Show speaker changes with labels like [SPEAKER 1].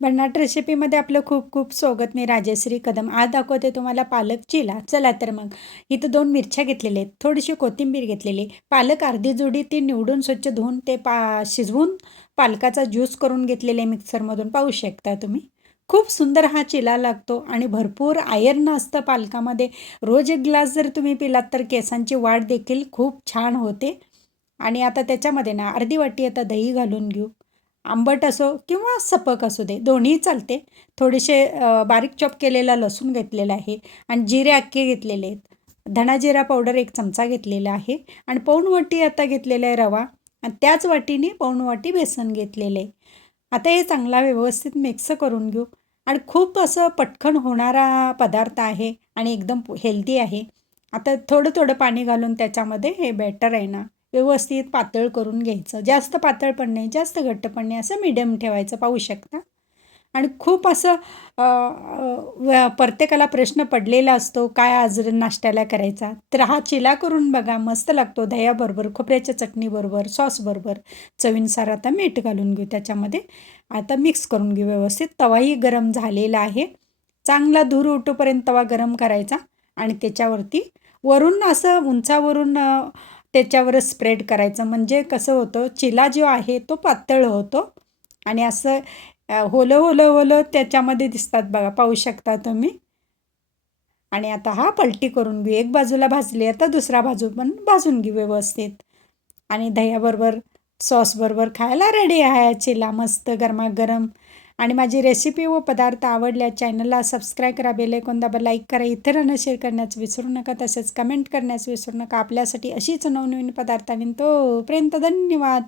[SPEAKER 1] भन्नाट रेसिपीमध्ये आपलं खूप खूप स्वागत. मी राजश्री कदम. आज दाखवते तुम्हाला पालक चिला. चला तर मग. इथं दोन मिरच्या घेतलेल्या आहेत. थोडीशी कोथिंबीर घेतलेली पालक अर्धी जोडी ती निवडून स्वच्छ धुवून ते पा शिजवून पालकाचा ज्यूस करून घेतलेले मिक्सरमधून. पाहू शकता तुम्ही. खूप सुंदर हा चिला लागतो आणि भरपूर आयर्न असतं पालकामध्ये. रोज एक ग्लास जर तुम्ही पिलात तर केसांची वाढ देखील खूप छान होते. आणि आता त्याच्यामध्ये ना अर्धी वाटी आता दही घालून घेऊ. आंबट असो किंवा सपक असू दे दोन्ही चालते. थोडेसे बारीक चॉप केलेला लसूण घेतलेला आहे आणि जिरे अख्खे घेतलेले आहेत. धणा जिरा पावडर एक चमचा घेतलेला आहे आणि पाऊण वाटी आता घेतलेला आहे रवा आणि त्याच वाटीने पाऊण वाटी बेसन घेतलेलं आहे. आता हे चांगला व्यवस्थित मिक्स करून घेऊ आणि खूप असं पटकन होणारा पदार्थ आहे आणि एकदम हेल्दी आहे. आता थोडं थोडं पाणी घालून त्याच्यामध्ये हे बॅटर आहे ना व्यवस्थित पातळ करून घ्यायचं. जास्त पातळ पण नाही जास्त घट्ट पण नाही असं मिडियम ठेवायचं पाहू शकता. आणि खूप असं प्रत्येकाला प्रश्न पडलेला असतो काय आज नाश्त्याला करायचा? तर हा चिला करून बघा मस्त लागतो दह्याबरोबर खोबऱ्याच्या चटणीबरोबर सॉसबरोबर चवीनुसार आता मीठ घालून घेऊ त्याच्यामध्ये. आता मिक्स करून घेऊ व्यवस्थित. तवाही गरम झालेला आहे. चांगला धूर उठोपर्यंत तवा गरम करायचा. आणि त्याच्यावरती वरून असं उंचावरून त्याच्यावरच स्प्रेड करायचं. म्हणजे कसं होतं चिला जो आहे तो पातळ होतो आणि असं होलं होलं होलं त्याच्यामध्ये दिसतात बघा पाहू शकता तुम्ही. आणि आता हा पलटी करून घेऊ. एक बाजूला भाजली आता दुसरा बाजू पण भाजून घेऊ व्यवस्थित. आणि दह्याबरोबर सॉसबरोबर खायला रेडी आहे चिला मस्त गरमागरम. आणि माझी रेसिपी व पदार्थ आवडल्या चॅनलला सबस्क्राईब करा बेलायकॉन दाबा लाईक करा. इतरांना शेअर करण्यास विसरू नका तसेच कमेंट करण्यास विसरू नका. आपल्यासाठी अशीच नवनवीन पदार्थ आणि तोपर्यंत धन्यवाद.